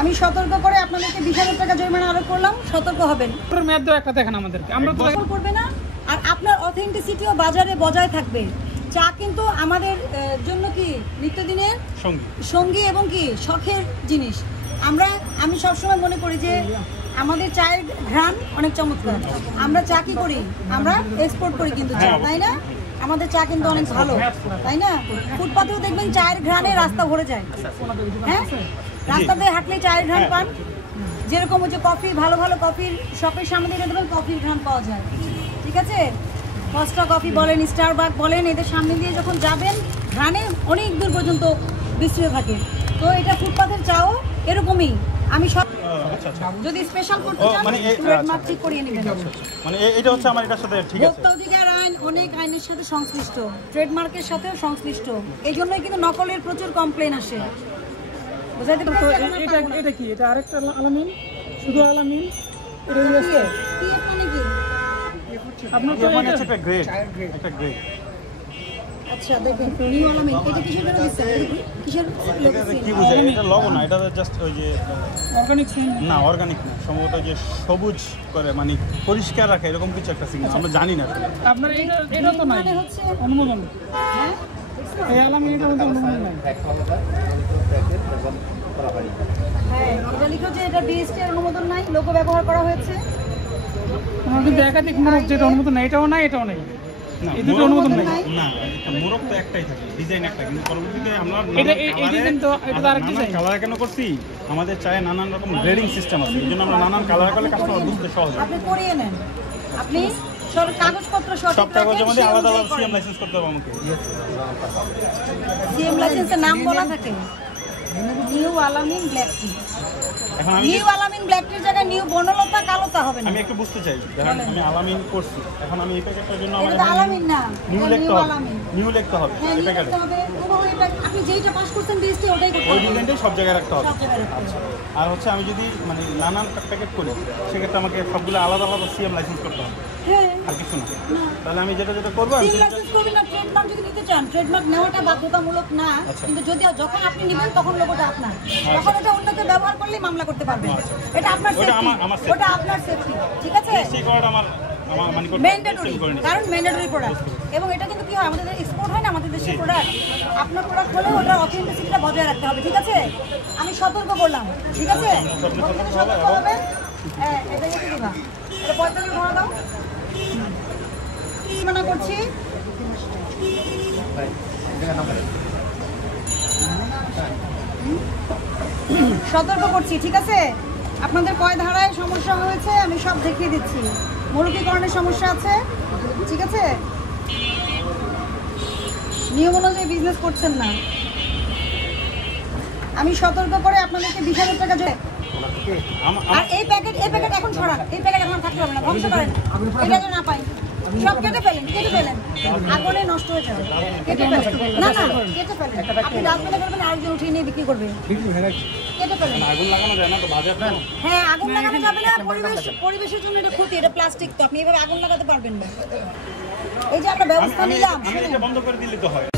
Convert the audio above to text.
আমি সতর্ক করে আপনাদেরকে 20,000 টাকা জরিমানা আরোপ করলাম, সতর্ক হবেন। মেয়াদ দাও একটা দেখেন আমাদেরকে, আমরা তো করবে না। আর আপনার অথেন্টিসিটিও বাজারে বজায় থাকবে। চা কিন্তু আমাদের জন্য কি নিত্যদিনের সঙ্গী এবং কি শখের জিনিস। আমি সবসময় মনে করি যে আমাদের চায়ের ঘ্রাণ অনেক চমৎকার। আমরা চা কি করি, আমরা এক্সপোর্ট করি কিন্তু চা, তাই না? আমাদের চা কিন্তু অনেক ভালো, তাই না? ফুটপাতেও দেখবেন চায়ের ঘ্রাণে রাস্তা ভরে যায়। হ্যাঁ, রাস্তা দিয়ে হাঁটলে চায়ের ঘ্রাণ পান। যেরকম হচ্ছে কফি, ভালো ভালো কফির শপের সামনে দিয়ে দেখবেন কফির ঘ্রাণ পাওয়া যায়। ঠিক আছে, কস্টা কফি বলেন, স্টারবাক বলেন, এদের সামনে দিয়ে যখন যাবেন ঘ্রাণে অনেক দূর পর্যন্ত বিস্তৃত থাকে। তো এটা ফুটপাতের চাও এরকমই। আমি সব যদি স্পেশাল করতে চান ট্রেডমার্ক ঠিক করিয়ে নেবেন। মানে এটা হচ্ছে আমার এটার সাথে ঠিক আছে। ভোক্তা অধিকার আইন অনেক আইনের সাথে সংশ্লিষ্ট, ট্রেডমার্কের সাথেও সংশ্লিষ্ট। এই জন্যই কিন্তু নকলের প্রচুর কমপ্লেন আসে। বুঝাইতে পারছো? এটা কি, এটা আরেকটা আলামিন, শুধু আলামিন, এটা হচ্ছে কি মানে কি আপনার তো মানে একটা গ্রেড, একটা গ্রেড। আচ্ছা দেখেন নিউ আলামিন, এটা কিসের জন্য দিচ্ছে? কিসের কি বুঝায়? এটা লবণ না, এটা জাস্ট ওই যে অর্গানিক সিন না, অর্গানিক না, সম্ভবত যে সবুজ করে মানে পরিষ্কার রাখে এরকম কিছু একটা সিগন্যাল, আমরা জানি না। আপনার এটা তো নাই অনুমোদন। হ্যাঁ, এই আলামিন এটা মধ্যে অনুমোদন নাই। হ্যাঁ, এটা লিখো যে এটা বিএসটি এর অনুমোদন নাই, লোগো ব্যবহার করা হয়েছে। আমার কিন্তু একাধিক মোড়ক যেটা অনুমোদন নাই, এটাও নাই, এটাও নাই, এই দুটো অনুমোদন নাই। না, মোড়ক তো একটাই থাকে, ডিজাইন একটা, কিন্তু পরবর্তীতে আমরা এটা এই ডিজাইন তো এটা আরেক ডিজাইন। কালার কেন করছি? আমাদের চায়ে নানান রকম গ্রেডিং সিস্টেম আছে, এই জন্য আমরা নানান কালার করলে কাস্টমার বুঝতে সহজ হয়। আপনি করিয়ে নেন, আপনি সব কাগজপত্র সব সঠিক কাগজের মধ্যে রাখেন, আলাদা সেই আলাদা অনুযায়ী সিএম করেন। লাইসেন্স করতে হবে আমাকে। সিএম লাইসেন্সের নাম বলা থাকে নিউ আলামিন ব্ল্যাক টি। এখন আমি নিউ আলামিন ব্ল্যাক টির জায়গায় নিউ বনলতা কালোতা হবে না। আমি একটু বুঝতে চাই, দেখেন আমি আলামিন করছি, এখন আমি এই প্যাকেটটার জন্য এটা তো আলামিন না, নিউ এটা লিখতে নিউ হবে, আলামিন। নিউ লিখতে হবে হ্যাঁ, এই নিউ প্যাকেটে। লিখতে হবে। পুরো এটা আপনি যেইটা পাস করছেন বিএসটি ওটাই করতে ওই হবে, ডিজাইনটাই সব জায়গায় রাখতে হবে। সব জায়গায় রাখতে হবে। আর হচ্ছে আমি যদি মানে নানান প্যাকেট করি, সেক্ষেত্রে আমাকে সবগুলো আলাদা আলাদা সিএম লাইসেন্স করতে হবে, হ্যাঁ, আর কিছু না। তাহলে আমি যেটা যেটা করবো আমি সিএম লাইসেন্স করবেন না। ট্রেডমার্ক যদি নিতে চান, ট্রেডমার্ক নেওয়াটা বাধ্যতামূলক না, কিন্তু যদি যখন আপনি নেবেন তখন লোগোটা আপনার, তখন এটা অন্য কেউ ব্যবহার করলেই মামলা করতে পারবেন। এটা আপনার ওটা সেফটি, আমার ওটা আপনার সেফটি। ঠিক আছে, সেই করাটা আমার মানে ম্যান্ডেটরি, কারণ ম্যান্ডেটরি প্রোডাক্ট। এবং এটা কিন্তু কি হয়, আমাদের এক্সপোর্ট হয় না, আমাদের দেশের প্রোডাক্ট। আপনার প্রোডাক্ট হলে ওটার অথেন্টিসিটিটা বজায় রাখতে হবে। ঠিক আছে, আমি সতর্ক করলাম। ঠিক আছে, প্রত্যেকে সতর্ক হবে। হ্যাঁ, এটা কি দিবা, এটা 45 ধরা দাও। মানা করছি, সতর্ক করছি। ঠিক আছে, আপনাদের কয় ধারায় সমস্যা হয়েছে আমি সব দেখিয়ে দিচ্ছি। মৌলিকীকরণের সমস্যা আছে, ঠিক আছে, নিয়ম অনুযায়ী বিজনেস করছেন না। আমি সতর্ক করে আপনাদেরকে 20,000 টাকা আর এই প্যাকেট এখন ছড়ান, এই প্যাকেট এখন থাকতে হবে না, ধ্বংস করেন, এটা যেন না পাই। সব কেটে ফেলেন, আগুনে নষ্ট হয়ে যাবে। কেটে ফেলেন, না কেটে ফেলেন। আপনি ডাস্টবিনে করবেন, আরেকজন উঠিয়ে নিয়ে বিক্রি করবে। কেটে ফেলেন। আগুন লাগানো যায় না তো, বাজার না। হ্যাঁ, আগুন লাগানো যাবে না, পরিবেশের জন্য এটা ক্ষতি, এটা প্লাস্টিক, তো আপনি এভাবে আগুন লাগাতে পারবেন না। এই যে আমরা ব্যবস্থা নিলাম, আমি এটা বন্ধ করে দিলে তো হয়।